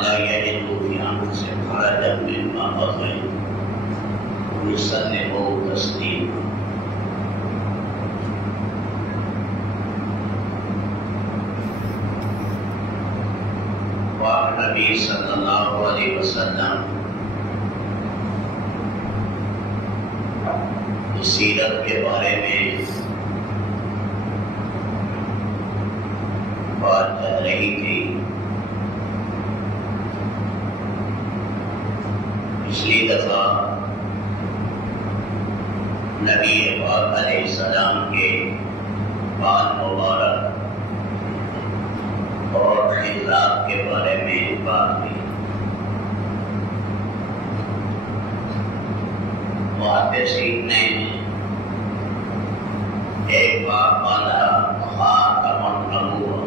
لا يجدوا في أنفسهم حرجا مما قضيت ويسلموا تسليما. وعن نبی صلی اللہ علیہ وسلم سیرت کے بارے میں بات کر رہی تھی. پچھلی دفعہ نبی پاک علیہ السلام کے بال مبارک اور خطاب کے بارے میں بات کی. محدثین نے ایک بات باندھا خاتم النبوہ،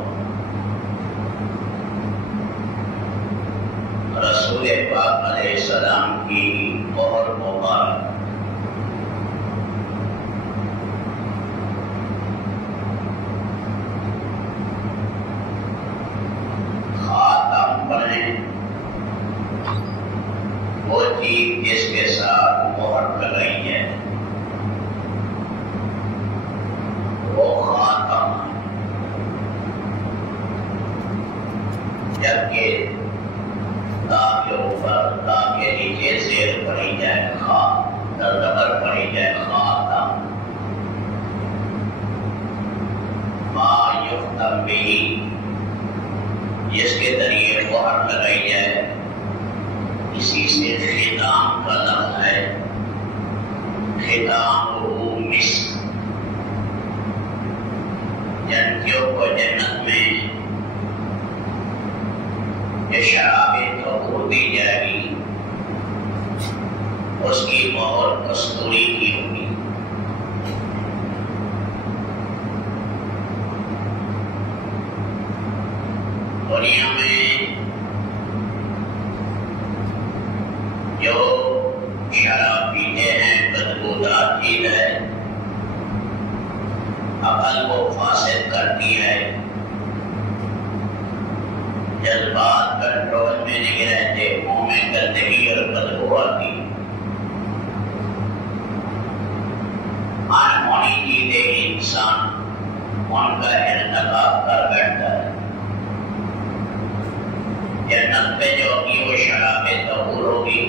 رسول پاک علیہ السلام کی مہر مبارک. خاتم بنے وہ چیز جس کے ساتھ مہر لگائی ہے، وہ خاتم. جبکہ کے اوپر تا کے نیچے زیر پڑی جائے خا، زبر پڑی جائے خاتم. ما یختم بھی جس کے ذریعے مہر لگائی جائے، اسی سے ختام کا لفظ ہے. ختام مسک، جنتیوں کو جنت میں یہ شراب طہور دی جائے گی، اس کی مہر کستوری کی ہوگی. دنیا میں جو شراب پیتے ہیں بدبودار چیز ہے، عقل کو فاسد کرتی ہے، جذبات کنٹرول میں نہیں رہتے، منہ میں گندگی اور بدبو آتی. انہونی چیزیں انسان ان کا ارتکاب کر بیٹھتا ہے. جنت میں جو ہوگی وہ شراب طہور ہوگی،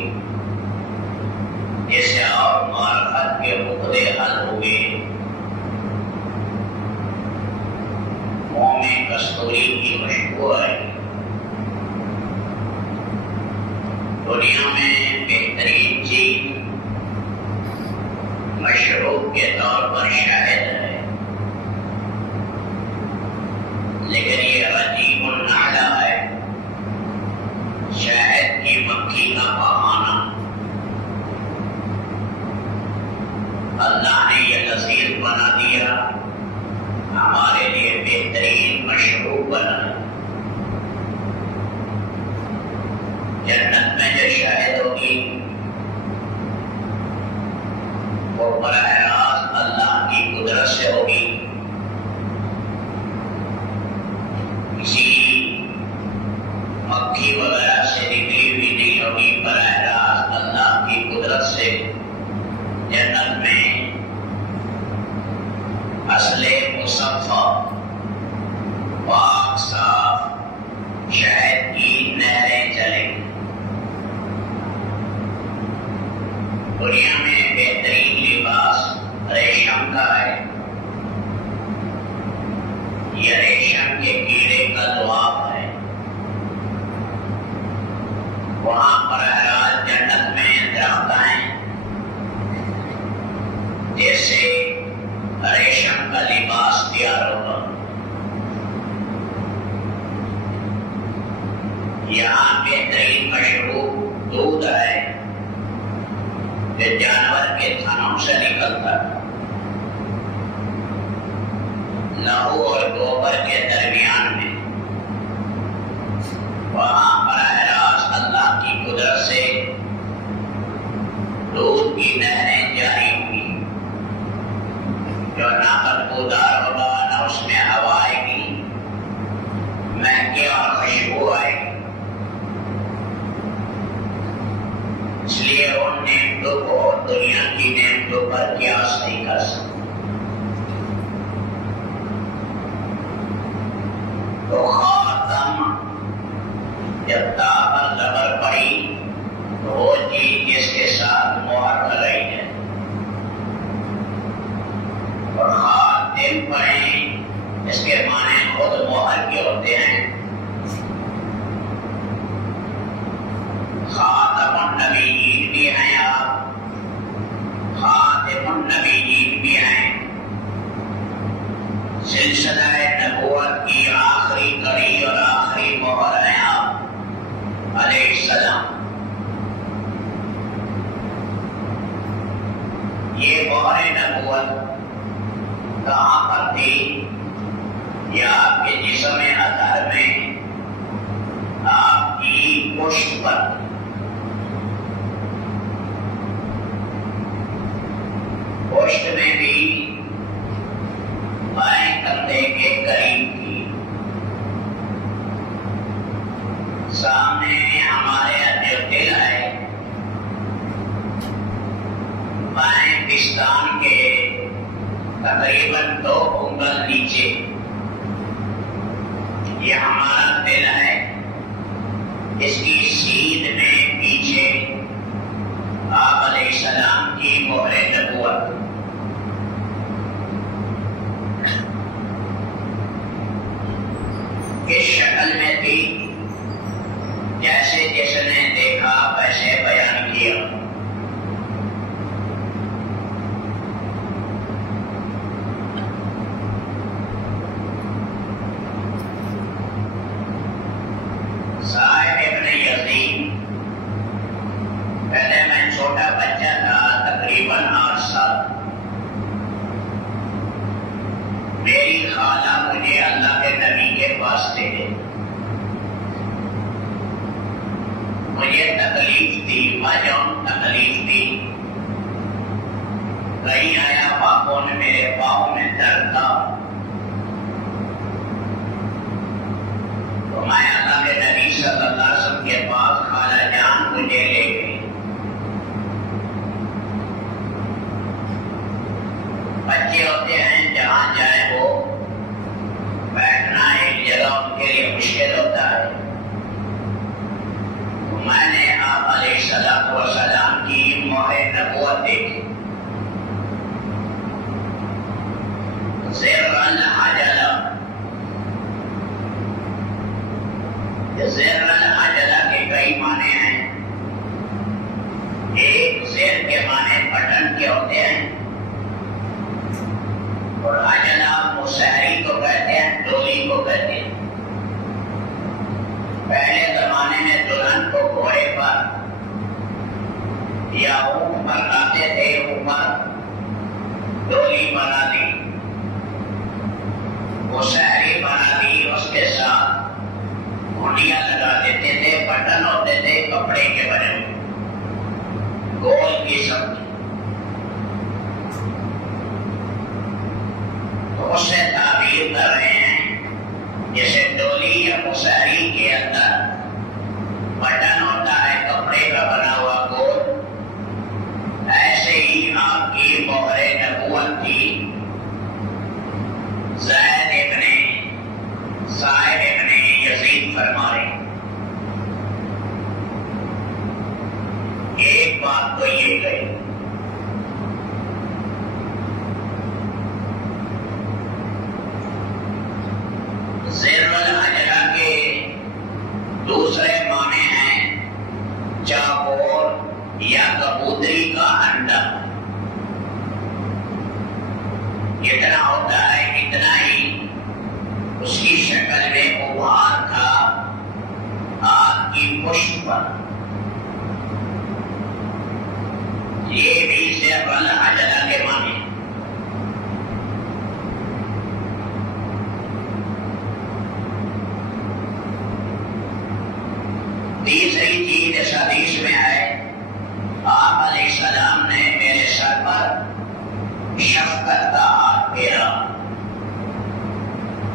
جس سے اور معرفت کے عقدے حل ہوگی. منہ میں کستوری کی خوشبو آئے گی. دنیا میں بہترین چیز مشروب کے طور پر شہد ہے، لیکن یہ عجیب النعلہ ہے. شہد کی مکھی کا بہانہ اللہ نے یہ لذیذ بنا دیا، ہمارے لیے بہترین مشروب بنا. جنت میں جو شاہد ہوگی وہ براہ راست اللہ کی قدرت سے ہوگی. کسی مکھی وغیرہ سے نکلی ہوئی نہیں ہوگی، براہ راست اللہ کی قدرت سے. جنت میں اصل مصفا پاک صاف شہد کی نہریں چلیں. دنیا میں بہترین لباس ریشم کا ہے. یہ ریشم کے کیڑے کا لعاب ہے. وہاں براہ راست جنت میں درخت ہیں جیسے ریشم کا لباس تیار ہوگا. یہاں بہترین مشروب دودھ ہے جو جانور کے تھنوں سے نکلتا ہے. لہو اور گوبر کے درمیان میں وہاں براہ راست اللہ کی قدرت سے دودھ کی نہریں جاری ہوئی، جو نہ بدبودار ہوگا نہ اس میں ہوا آئے گی، مہکے اور خوشبو آئے گی. تو خاتم جب تا پر زبر پڑی تو وہ چیز جس کے ساتھ مہر لگائی ہے، اور خاتم پڑھیں اس کے معنی خود مہر کے ہوتے ہیں۔ خاتم النبیین بھی ہیں آپ، خاتم النبیین بھی ہیں، سلسلہ نبوت کی آخری کڑی اور آخری مہر ہیں آپ علیہ السلام۔ یہ مہر نبوت کہاں پر تھی؟ یا آپ کے جسم اطہر میں، آپ کی پشت پر، پشت میں بھی بائیں کندھے کے قریب تھی، سامنے ہمارے جو دل ہے، بائیں پستان کے تقریباً 2 انگل نیچے یہ ہمارا دل ہے، اس کی سیدھ میں پیچھے آپ علیہ السلام کی مہر نبوت۔ اس شکل میں تھی جیسے جس نے دیکھا ویسے بیان کیا۔ صاحب ابن یزید پہلے میں چھوٹا بچہ تھا، تقریباً 8 سال، میری خالہ مجھے اللہ کے نبی کے پاس لے گئی۔ مجھے تکلیف تھی، مجھے تکلیف تھی، کہیں آیا پاپوں نے میرے پاؤں میں درد تھا، تو میں اللہ کے نبی صلی اللہ علیہ وسلم کے پاس، خالہ جان مجھے لے گئی۔ بچے ہوتے ہیں جہاں جائیں وہ بیٹھنا ایک جگہ ان کے لیے مشکل ہوتا ہے، تو میں نے آپ علیہ السلام کی مہر نبوت دیکھی۔ زر العجلہ، زر العجلہ کے کئی معنی ہیں۔ ایک زر کے معنی بٹن کے ہوتے ہیں، اور عجلہ مسہری کو کہتے ہیں، ڈولی کو کہتے ہیں۔ پہلے زمانے میں دلہن کو گھوڑے پر یا اونٹ پر لاتے تھے، اوپر ڈولی بنا دی، مسہری بنا دی، اس کے ساتھ گھنڈیاں لگا دیتے تھے، بٹن ہوتے تھے کپڑے کے بنے ہوئے گول قسم کی، تو اس سے تعبیر کر رہے ہیں جیسے ڈولی یا مسہری کے اندر بٹن ہوتا ہے کپڑے کا بنا ہوا گول، ایسے ہی آپ کی مہر نبوت تھی۔ زید ابن یزید فرما رہے ہیں۔ ایک بات تو یہ کہی، زر العجلہ کے دوسرے معنی ہیں چاکور یا کبوتری کا انڈا، جتنا ہوتا ہے اتنا ہی اس کی شکل میں ابھار تھا آپ کی پشت پر۔ یہ بھی زر العجلہ کے معنی۔ تیسری چیز اس حدیث میں ہے، آپ علیہ السلام نے میرے سر پر شفقت کا ہاتھ پھیرا،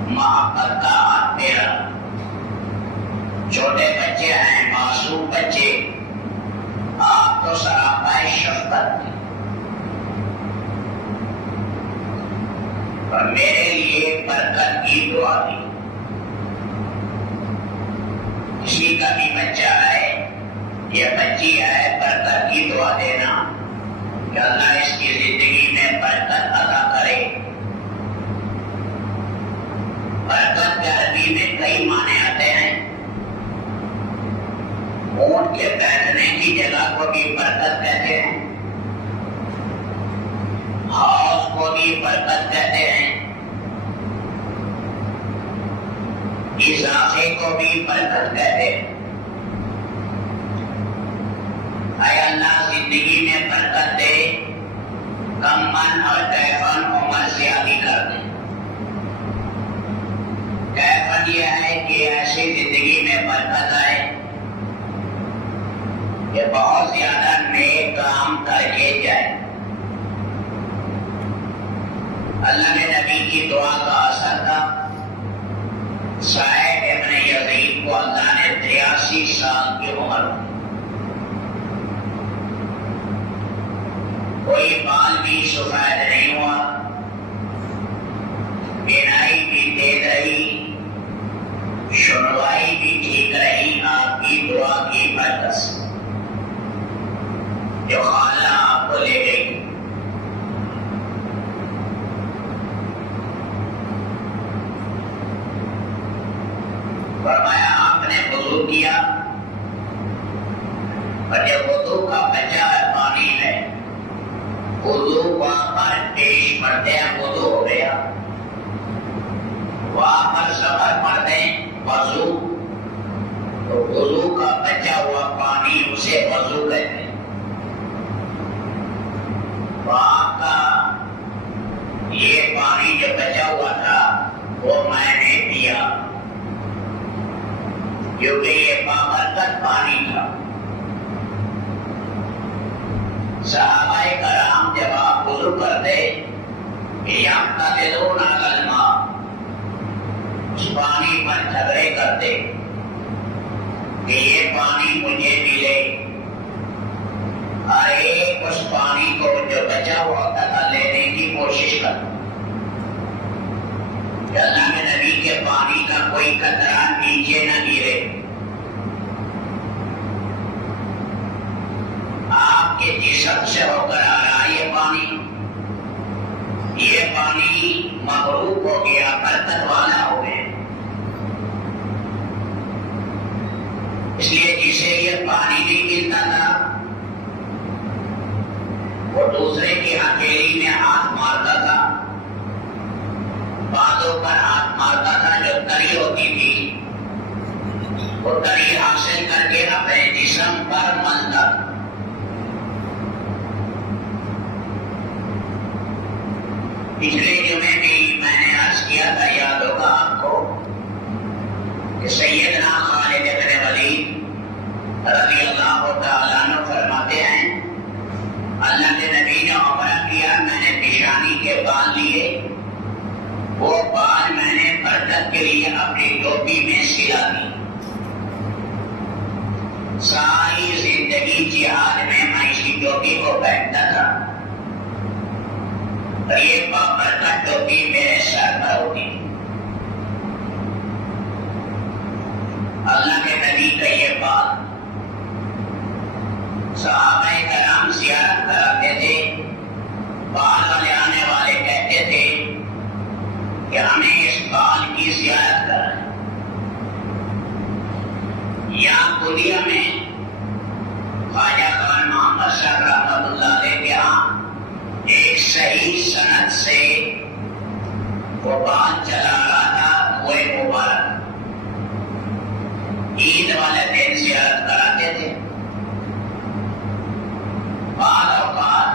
محبت کا ہاتھ پھیرا۔ چھوٹے بچے ہیں، معصوم بچے، آپ تو سراپا شفقت تھی، اور میرے لیے برکت کی دعا دی۔ کسی کا بھی بچہ ہے یا بچی ہے برکت کی دعا دینا کہ اللہ اس کی زندگی میں برکت عطا کرے۔ برکت کے عربی میں کئی معنی آتے ہیں۔ اونٹ کے بیٹھنے کی جگہ کو بھی برکت کہتے ہیں، ہاؤس کو بھی برکت کہتے ہیں، اضافے کو بھی برکت کہتے ہیں۔ اے اللہ زندگی میں برکت دے، کم من اور کیفن عمر زیادہ کر دے۔ کیفن یہ ہے کہ ایسی زندگی میں برکت آئے کہ بہت زیادہ نیک کام کر کے جائے۔ اللہ کے نبی کی دعا کا اثر تھا۔ سعید ابن یزید کو اللہ نے 83 سال کی عمر دی، کوئی بال بھی سفید نہیں ہوا، بینائی بھی تیز رہی، سنوائی بھی ٹھیک رہی، آپ کی دعا کی برکت سے جو خالہ آپ کو لے گئی۔ فرمایا آپ نے وضو کیا، اور جب وضو کا بچہ پانی ہے، وضو وہاں پر پیش پڑھتے ہیں وضو ہو گیا، وہاں پر سفر پڑھتے ہیں وضو، تو وضو کا بچا ہوا پانی اسے وضو کہتے ہیں۔ وہاں کا یہ پانی جو بچا ہوا تھا وہ میں نے پیا، کیونکہ یہ بابرکت پانی تھا۔ صحابہ کرام جب آپ وضو کرتے یقتدرون علی الماء، اس پانی پر جھگڑے کرتے کہ یہ پانی مجھے ملے، اور ایک اس پانی کو جو بچا ہوا تھا لینے کی کوشش کرتا کہ اللہ کے نبی کے پانی کا کوئی قطرہ نیچے نہ گرے۔ آپ کے جسم سے ہو کر آ رہا یہ پانی مغروب ہو گیا، برکت والا ہو گیا، اس لیے جسے یہ پانی نہیں ملتا تھا وہ دوسرے کی ہتھیلی میں ہاتھ مارتا تھا، بازوں پر ہاتھ مارتا تھا، جو تری ہوتی تھی وہ تری حاصل کر کے اپنے جسم پر ملتا تھا۔ پچھلے جمعے بھی میں نے عرض کیا تھا، یاد ہوگا آپ کو، کہ سیدنا خالد بن ولید رضی اللہ تعالیٰ عنہ فرماتے ہیں اللہ کے نبی نے عمرہ کیا، میں نے پیشانی کے بال لیے، وہ بال میں نے برکت کے لیے اپنی ٹوپی میں سلا دی۔ ساری زندگی جہاد میں اسی ٹوپی کو پہنتا تھا، یہ بابرکت ٹوپی میرے سر پر ہوتی۔ اللہ کے نبی کا یہ بات صحابہ کرام زیارت کراتے تھے، بال والے آنے والے کہتے تھے کہ ہمیں اس بال کی زیارت کرائیں۔ یہاں دنیا میں خواجہ خان محمد صاحب رحمۃ اللہ علیہ کے یہاں ایک صحیح سند سے وہ بات چلا رہا تھا، وہ مبارک عید والے دن زیارت کراتے تھے۔ بعض اوقات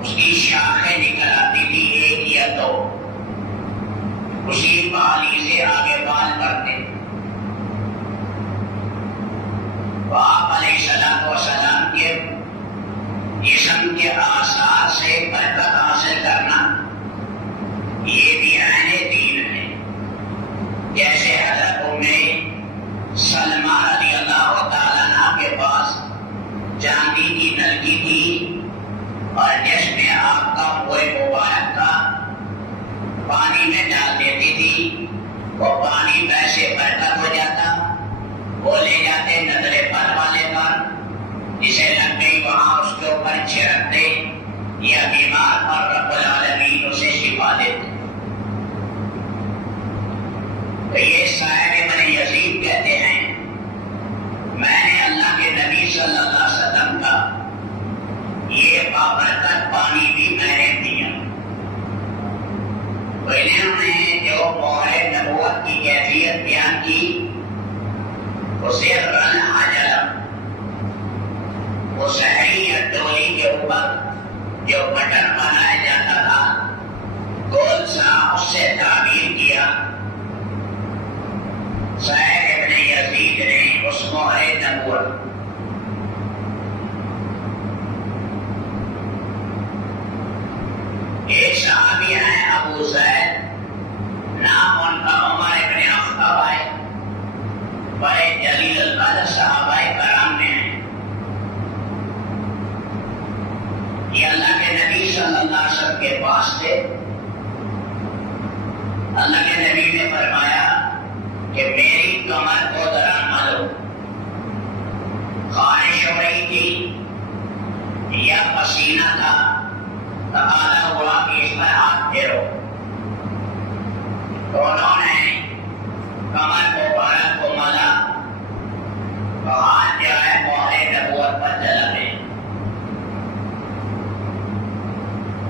اس کی شاخیں نکل آتی تھی، ایک یا دو، اسی بالی سے آگے بال کرتے۔ آپ علیہ السلام وسلام کے جسم کے آثار سے برکت حاصل کرنا یہ بھی عین دین ہے۔ جیسے حضرت ام سلمہ رضی اللہ تعالیٰ عنہ کے پاس چاندی کی نلکی تھی، اور جس میں آپ کا کوئی مبارک کا پانی میں ڈال دیتی تھی، وہ پانی ویسے صلی اللہ علیہ وسلم کا یہ بابرکت پانی بھی میں نے پیا۔ تو انہوں نے جو مہر نبوت کی کیفیت بیان کی اسے رن حجر، وہ سحری یا ڈولی کے اوپر جو بٹن بنایا جاتا تھا گول سا، اس سے تعبیر کیا صاحب ابن یزید نے اس مہر نبوت۔ ایک صحابی ہیں ابو زید، نام ان کا عمر ابن اخطب ہے، بڑے جلیل القدر صحابہ کرام میں ہیں۔ یہ اللہ کے نبی صلی اللہ علیہ وسلم کے پاس تھے۔ اللہ کے نبی نے فرمایا کہ میری کمر کو ذرا ملو، خارش ہو رہی تھی یا پسینہ تھا، تقاضا ہوا کہ اس پر ہاتھ پھیرو۔ تو انہوں نے کمر مبارک کو ملا تو ہاتھ جو ہے مہر نبوت پر چلا گیا۔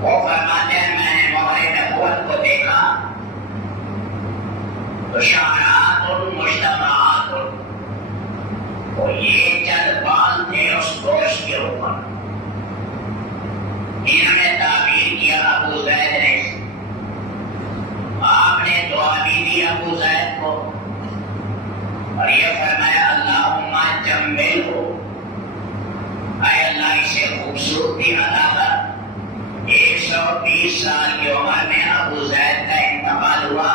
وہ فرماتے ہیں میں نے مہر نبوت کو دیکھا تو شعرات مشتبہات، وہ یہ چند بال تھے اس گوشت کے اوپر۔ انہوں نے تعبیر کیا ابو زید نے، آپ نے دعا بھی دی ابو زید کو اور یہ فرمایا اللہم جمل ہو، اے اللہ اسے خوبصورتی عطا کر۔ 120 سال کی عمر میں ابو زید کا انتقال ہوا،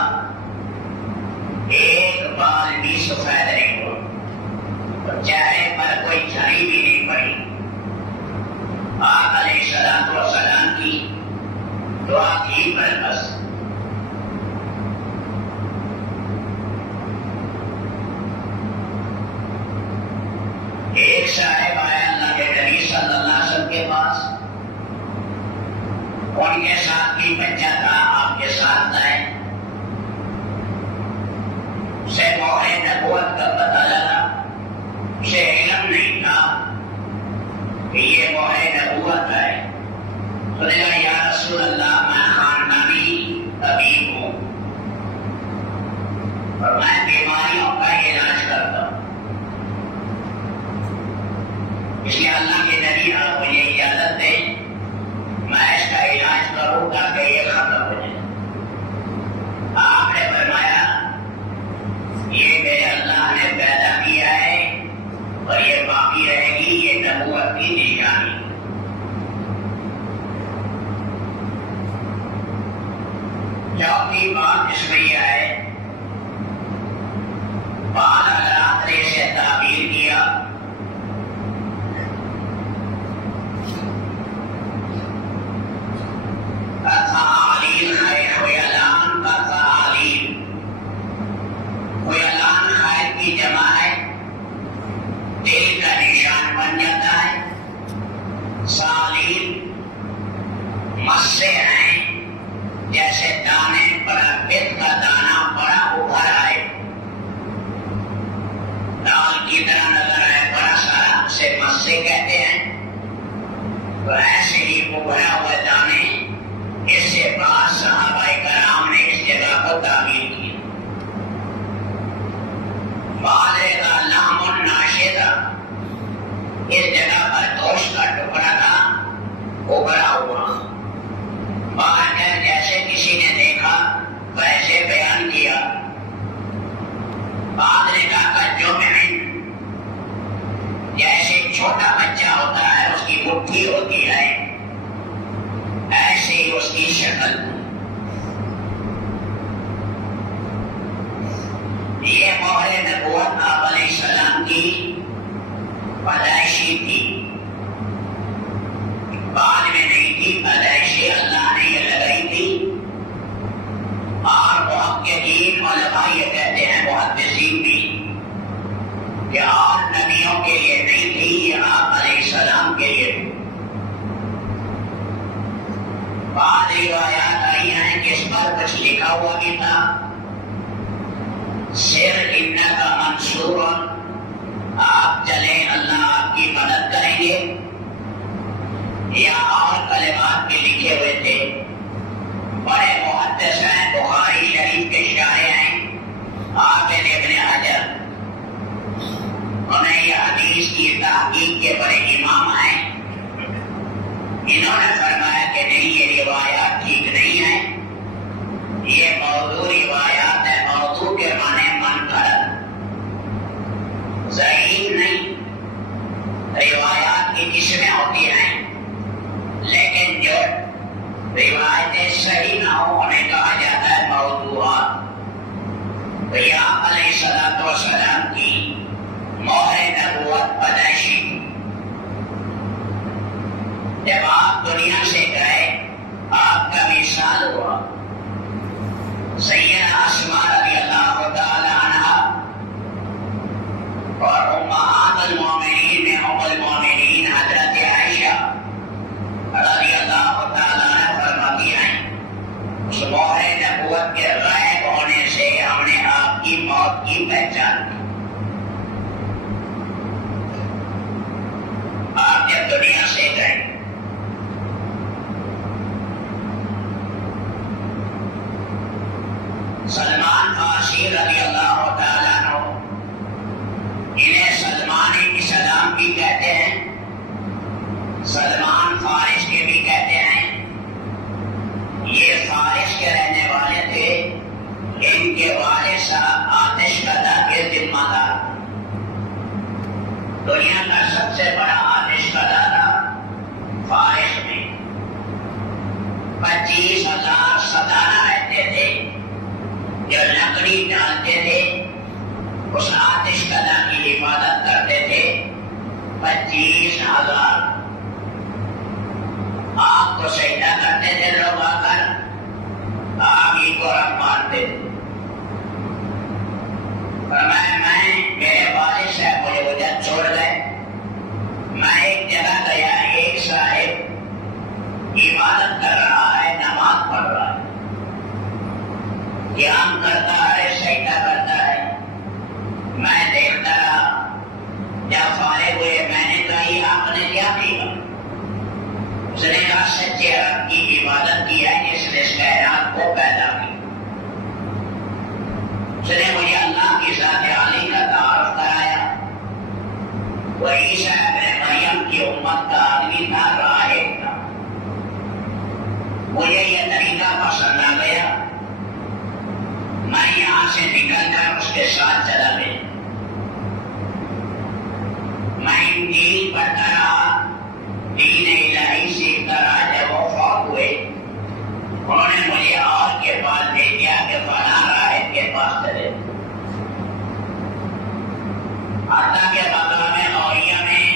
ایک بال بھی سفید نہیں ہوا، اور چہرے پر کوئی جھری بھی نہیں پڑی۔ آپ علیہ الصلوۃ والسلام کی دعا کی برکت۔ ایک صاحب آئے اللہ کے نبی صلی اللہ علیہ وسلم کے پاس، ان کے ساتھ بھی بچہ تھا، آپ کے ساتھ لائے، اسے مہر نبوت کا پتہ لگا، اسے علم نہیں تھا کہ یہ مہر نبوت ہے۔ تو نے کہا یا رسول اللہ میں خاندانی طبیب ہوں اور میں بیماریوں کا علاج کرتا ہوں، اس لیے اللہ کے نبی آپ مجھے اجازت دیں میں اس کا علاج کروں تاکہ یہ ختم ہو جائے۔ آپ نے فرمایا یہ میرے اللہ نے پیدا کیا ہے اور یہ باقی رہے گی، یہ نبوت کی نشانی۔ چوتھی بات اس میں یہ ہے، بعض حضرات نے اسے تعبیر کیا خیلان کا تعلیم، خیلان خیر کی جمع ہے، دل کا نشان بن جاتا ہے۔ سالین مسے ہیں جیسے دانے پر پت کا دانا بڑا ابھر آئے، دال کی طرح نظر آئے بڑا سارا، اسے مسے کہتے ہیں۔ تو ایسے ہی ابھرا ہوا دانے، اس سے بعض صحابہ کرام نے اس جگہ کو تعبیر کی۔ بالغ کا لحم الناشدہ، اس جگہ پر گوشت کا ٹکڑا تھا ابھرا ہوا، باہر کر جیسے کسی نے دیکھا ویسے بیان کیا۔ بعد نے کہا کہ جو جیسے چھوٹا بچہ ہوتا ہے اس کی مٹھی ہوتی ہے ایسے ہی اس کی شکل۔ یہ مہر نبوت آپ علیہ السلام کی پیدائشی تھی، بعد میں نہیں تھی، پیدائشی اللہ نے یہ لگائی تھی۔ اور محققین علماء یہ کہتے ہیں، محدثین بھی، کہ اور نبیوں کے لیے نہیں تھی، یہ آپ علیہ السلام کے لیے تھی۔ بعض روایات آئی ہیں کہ اس پر کچھ لکھا ہوا بھی تھا، سر انکا منصور، آپ چلیں اللہ آپ کی مدد یا اور کلمات بھی لکھے ہوئے تھے. بڑے محدث ہیں، بخاری شریف کے شارح ہیں حافظ ابن حجر. انہیں یہ حدیث کی تحقیق کے بڑے امام ہیں. انہوں نے فرمایا کہ نہیں، یہ روایات ٹھیک نہیں ہیں، یہ موضوع روایات ہے. موضوع کے معنی منکر، ضعیف نہیں. روایات کی قسمیں ہوتی ہیں، لیکن جو روایتیں صحیح نہ ہوں انہیں کہا جاتا ہے موضوعات. تو یا علیہ الصلوۃ والسلام کی مہر نبوت پیدائشی، جب آپ دنیا سے گئے آپ کا وصال ہوا. سیدہ اسماء رضی اللہ تعالی عنہا اور امہات المومنین میں ام المومنین حضرت عائشہ رضی اللہ تعالی عنہ فرماتی ہیں، اس مہر نبوت کے غائب ہونے سے ہم نے آپ کی موت کی پہچان کی. آپ جب دنیا سے گئے سلمان فارسی رضی اللہ تعالیٰ عنہ، انہیں سلمان اسلام بھی کہتے ہیں، سلمان فارس کے بھی کہتے ہیں. یہ فارس کے رہنے والے تھے. ان کے والد صاحب آتش کدہ کے ذمہ دار، دنیا کا سب سے بڑا آتش کدہ تھا فارس میں. 25,000 ستانہ رہتے تھے جو لکڑی ڈالتے تھے، اس آتش کدہ کی حفاظت کرتے تھے. 25,000 آگ کو سجدہ کرتے تھے لوگ، آ کر آگ ہی کو رنگ مارتے تھے. میں میرے والد صاحب مجھے وجہ چھوڑ گئے. میں ایک جگہ گیا، ایک صاحب عبادت کر رہا ہے، نماز پڑھ رہا ہے، قیام کرتا ہے، سجدہ کرتا ہے. میں دیکھتا رہا. جب فارغ ہوئے میں نے کہا یہ آپ نے کیا کیا؟ اس نے کہا سچے رب کی عبادت کی ہے جس نے اس کائنات کو پیدا کی. اس نے مجھے اللہ کی ذات عالی کا تعارف کرایا. وہ عیسیٰ ابن مریم کی امت کا آدمی تھا، راہب تھا. مجھے یہ طریقہ پسند آ گیا. میں یہاں سے نکل کر اس کے ساتھ چلا گیا. میں انجیل پڑھتا رہا، دین الہی سیکھتا رہا. جب وہ فوت ہوئے انہوں نے مجھے اور کے پاس بھیجا کہ فلاں راہب کے پاس چلے. حتیٰ کہ مقام اولیاء میں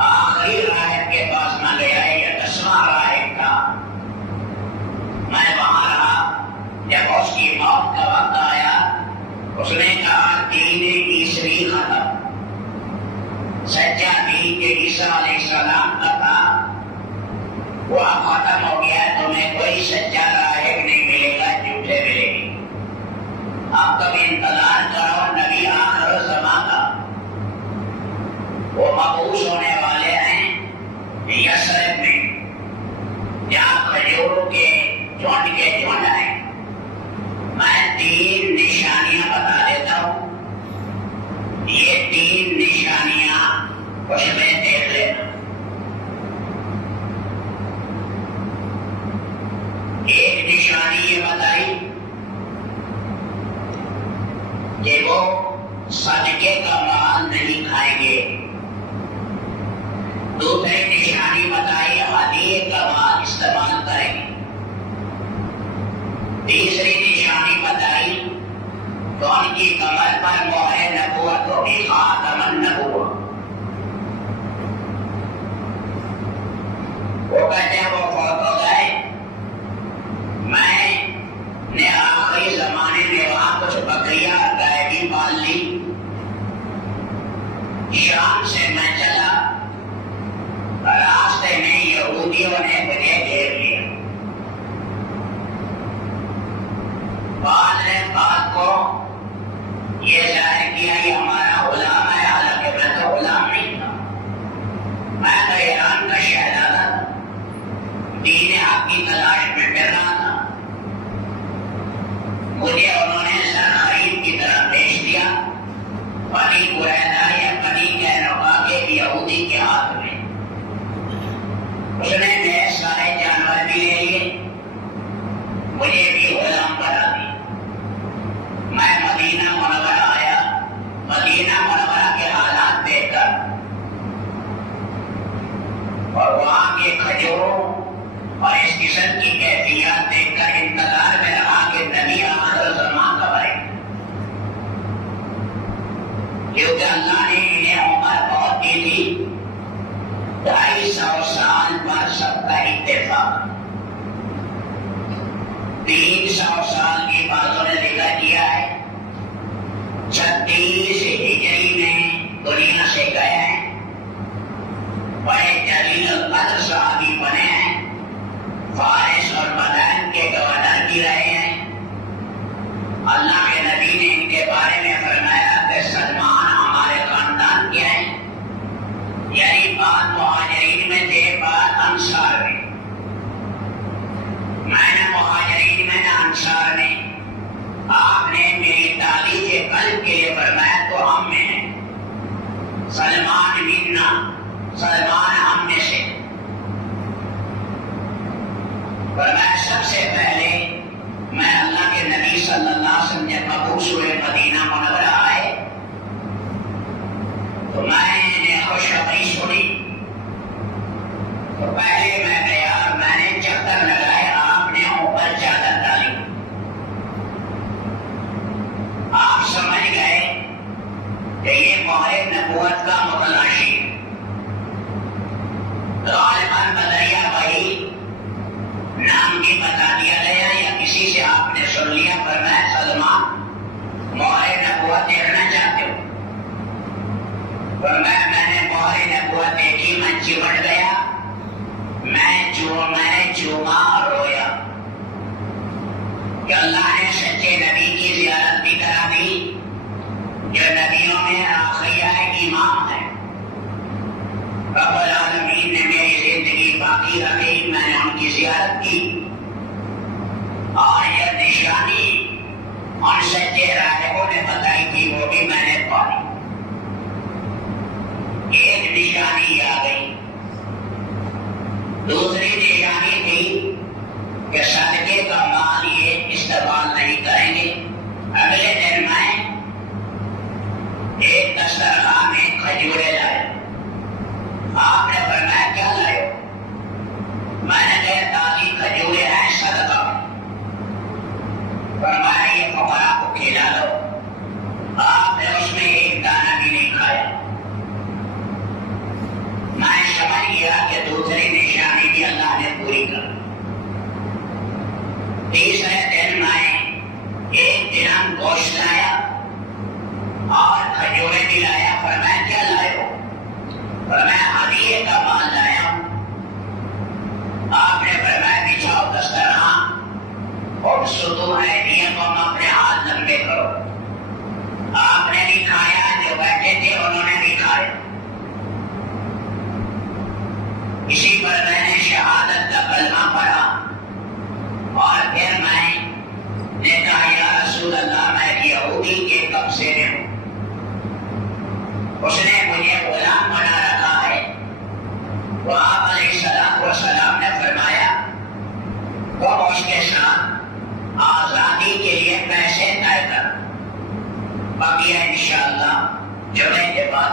آخری راہب کے پاس نہ گیا، یہ 10واں راہب تھا. میں وہاں رہا. جب اس کی موت کا وقت آیا اس نے کہا دین عیسوی ختم. سچا دین کے عیسیٰ علیہ السلام کا تھا وہ ختم ہو گیا. تمہیں کوئی سچا راہب نہیں ملے گا، جھوٹے ملے گی. آپ کبھی انتظار کرو، نبی آخر زمان کا وہ مبعوث ہونے والے ہیں یثرب میں، جہاں کھجوروں کے جھنڈ کے جھنڈ ہیں. میں 3 نشانیاں بتا دیتا ہوں. یہ 3 نشانیاں اس میں دیکھ لینا. ایک نشانی یہ بتائی کہ وہ صدقے کا مال نہیں کھائیں گے. دوسری نشانی بتائی ہدیے کا مال استعمال کریں گے. تیسری نشانی بتائی تو ان کی کمر پر مہر نبوت ہوگی، خاتم النبوت. وہ کہتے ہیں وہ فوت ہو گئے. میں نے آخری زمانے میں وہاں کچھ بکریاں گائے بھی پال لی. شام سے میں چلا، راستے میں یہودیوں نے مجھے گھیر لیا. بعد نے بات کو یہ ظاہر کیا یہ ہمارا غلام ہے، حالانکہ میں تو غلام نہیں تھا. میں تو ایران کا شہر اور وہاں کے کھجوروں اور اس قسم کی کیفیات دیکھ کر انتظار میں رہا کہ نبی آخر زمان کب آئے، کیونکہ اللہ نے انہیں عمر بہت دی تھی، 250 سال پر سب کا اتفاق، 300 سال کی باتوں نے ذکر کیا ہے، 36 ہجری میں دنیا سے گئے ہیں، بڑے جلیل القدر صحابی بنے ہیں، فارس اور مدائن کے گورنر بھی رہے ہیں۔ اللہ کے نبی نے ان کے بارے میں فرمایا کہ سلمان ہمارے خاندان کے ہیں، یعنی بعد مہاجرین میں تھے، بعد انصار میں، میں نے مہاجرین میں نہ انصار میں، آپ نے میری تعلیق قلب کے لیے فرمایا تو ہم میں ہیں، سلمان منا، سلمان ہم میں سے۔ فرمایا سب سے پہلے میں اللہ کے نبی صلی اللہ علیہ وسلم جب مبعوث ہوئے مدینہ منورہ آئے تو میں نے خوشخبری سنی، تو پہلے میں گیا اور میں نے چکر لگائے، آپ نے اوپر چادر ڈالی، آپ سمجھ گئے کہ یہ مہر نبوت کا متلاشی ہے، غالباً بدریہ بھائی نام بھی بتا دیا گیا یا کسی سے آپ نے سن لیا، پر میں سلمان مہر نبوت دیکھنا چاہتے ہوں، پر میں نے مہر نبوت دیکھی، میں چمٹ گیا، میں نے چوما اور رویا کہ اللہ نے سچے نبی کی زیارت بھی کرا دی، جو نبیوں میں آخریہ امام ہے، رب العالمین نے میری زندگی باقی رکھی، میں نے ان کی زیارت کی، اور یہ نشانی ان سچے راہبوں نے بتائی تھی وہ بھی میں نے پائی، ایک نشانی آ گئی، دوسری نشانی تھی کہ صدقے کا مال یہ استعمال نہیں کریں گے۔ اگلے دن میں ایک دسترخوان میں کھجورے لائے، آپ نے فرمایا کیا لائے؟ میں نے کہا تازی کھجورے ہیں صدقہ میں، فرمایا یہ فقراء کو کھلا دو، آپ نے اس میں ایک دانہ بھی نہیں کھایا۔ میں سمجھ گیا کہ دوسری نشانی بھی اللہ نے پوری کر۔ تیسرے دن میں ایک دن گوشت لایا اور کھجورے بھی لایا، فرمایا کیا لائے ہو؟ فرمایا ہدیے کا مال لایا ہوں، آپ نے فرمایا بچھاؤ دسترخوان اور ستو ایدیکم اپنے ہاتھ لمبے کرو، آپ نے بھی کھایا، جو بیٹھے تھے انہوں نے بھی کھایا، اسی پر میں نے شہادت کا کلمہ پڑھا، اور پھر میں نے کہا یا رسول اللہ میں یہودی کے قبضے میں ہوں، اس نے مجھے غلام بنا رکھا ہے، تو آپ علیہ السلام نے فرمایا تم اس کے ساتھ آزادی کے لیے پیسے طے کر، باقی انشاءاللہ جمعے کے بعد